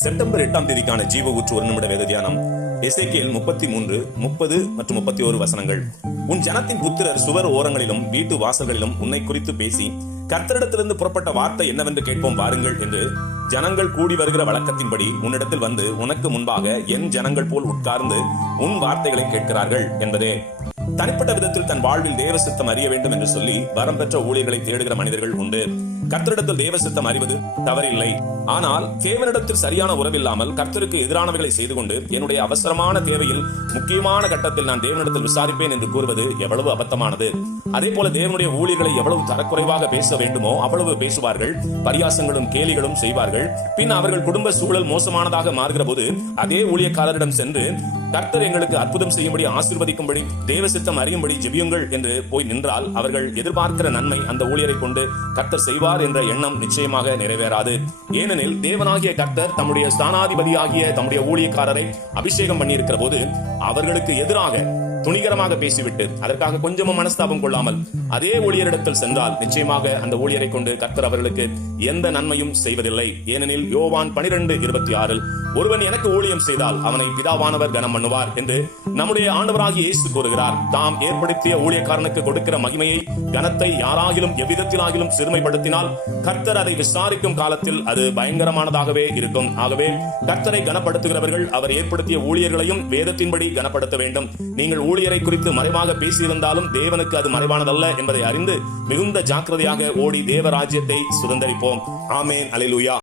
September எட்டாம் தேதிக்கான ஜீவ ஊற்று ஒரு நிமிட வேத தியானம் எசேக்கியேல் முப்பத்தி மூன்று முப்பது மற்றும் முப்பத்தி ஒரு வசனங்கள். உன் ஜனத்தின் புத்திரர் சுவர் ஓரங்களிலும் வீட்டு வாசல்களிலும் உன்னை குறித்து பேசி கர்த்தரிடத்திலிருந்து புறப்பட்ட வார்த்தை என்னவென்று கேட்போம் வாருங்கள் என்று ஜனங்கள் கூடி வருகிற வழக்கத்தின்படி உன்னிடத்தில் வந்து உனக்கு முன்பாக என் ஜனங்கள் போல் உட்கார்ந்து உன் வார்த்தைகளை கேட்கிறார்கள் என்பதே. தனிப்பட்ட விதத்தில் தன் வாழ்வில் தேவ சித்தம் அறிய வேண்டும் என்று சொல்லி வரம் பெற்ற ஊழியர்களை தேடுகிற மனிதர்கள் உண்டு. கர்த்தரிடத்தில் தேவ சித்தம் அறிவது தவறில்லை. ஆனால் தேவனிடத்தில் சரியான உறவில்லாமல் கர்த்தருக்கு எதிரானவைகளை செய்து கொண்டு என்னுடைய அவசரமான தேவையில் முக்கியமான கட்டத்தில் நான் தேவனிடத்தில் விசாரிப்பேன் என்று கூறுவது எவ்வளவு அபத்தமானது. அதே போல தேவனுடைய ஊழியர்களை எவ்வளவு தரக்குறைவாக பேச வேண்டுமோ அவ்வளவு பேசுவார்கள் பரியாசங்களும் கேலிகளும் செய்வார்கள். பின் அவர்கள் குடும்ப சூழல் மோசமானதாக மாறுகிற போது அதே ஊழியக்காரரிடம் சென்று கர்த்தர் எங்களுக்கு அற்புதம் செய்யும்படி ஆசீர்வதிக்கும்படி தேவ சித்தம் அறியும்படி ஜெபியுங்கள் என்று போய் நின்றால் அவர்கள் எதிர்பார்க்கிற நன்மை அந்த ஊழியரை கொண்டு கர்த்தர் செய்வார் என்ற எண்ணம் நிச்சயமாக நிறைவேறாது. ஏனெனில் தேவனாகிய கர்த்தர் தம்முடைய ஸ்தானாதிபதியாகிய தம்முடைய ஊழியக்காரரை அபிஷேகம் பண்ணியிருக்கிற போது அவர்களுக்கு எதிராக துணிகரமாக பேசிவிட்டு அதற்காக கொஞ்சமும் மனஸ்தாபம் கொள்ளாமல் அதே ஊழியரிடத்தில் சென்றால் நிச்சயமாக அந்த ஊழியரை கொண்டு கர்த்தர் அவர்களுக்கு எந்த நன்மையும் செய்வதில்லை. ஏனெனில் யோவான் பனிரெண்டு இருபத்தி ஆறில் ஒருவன் எனக்கு ஊழியம் செய்தால் அவனை பிதாவானவர் கனம் பண்ணுவார் என்று நம்முடைய ஆண்டவராகிய இயேசு கூறுகிறார். தாம் ஏற்படுத்திய ஊழியக்காரனுக்கு கொடுக்கிற மகிமையை கனத்தை யாராகிலும் எவ்விதத்திலாகிலும் சிறுமைப்படுத்தினால் கர்த்தர் அதை விசாரிக்கும் காலத்தில் அது பயங்கரமானதாகவே இருக்கும். ஆகவே கர்த்தரை கனப்படுத்துகிறவர்கள் அவர் ஏற்படுத்திய ஊழியர்களையும் வேதத்தின்படி கனப்படுத்த வேண்டும். நீங்கள் ஊழியரை குறித்து மறைவாக பேசியிருந்தாலும் தேவனுக்கு அது மறைவானதல்ல என்பதை அறிந்து மிகுந்த ஜாக்கிரதையாக ஓடி தேவராஜ்யத்தை சுதந்தரிப்போம். ஆமேன். அலிலுயா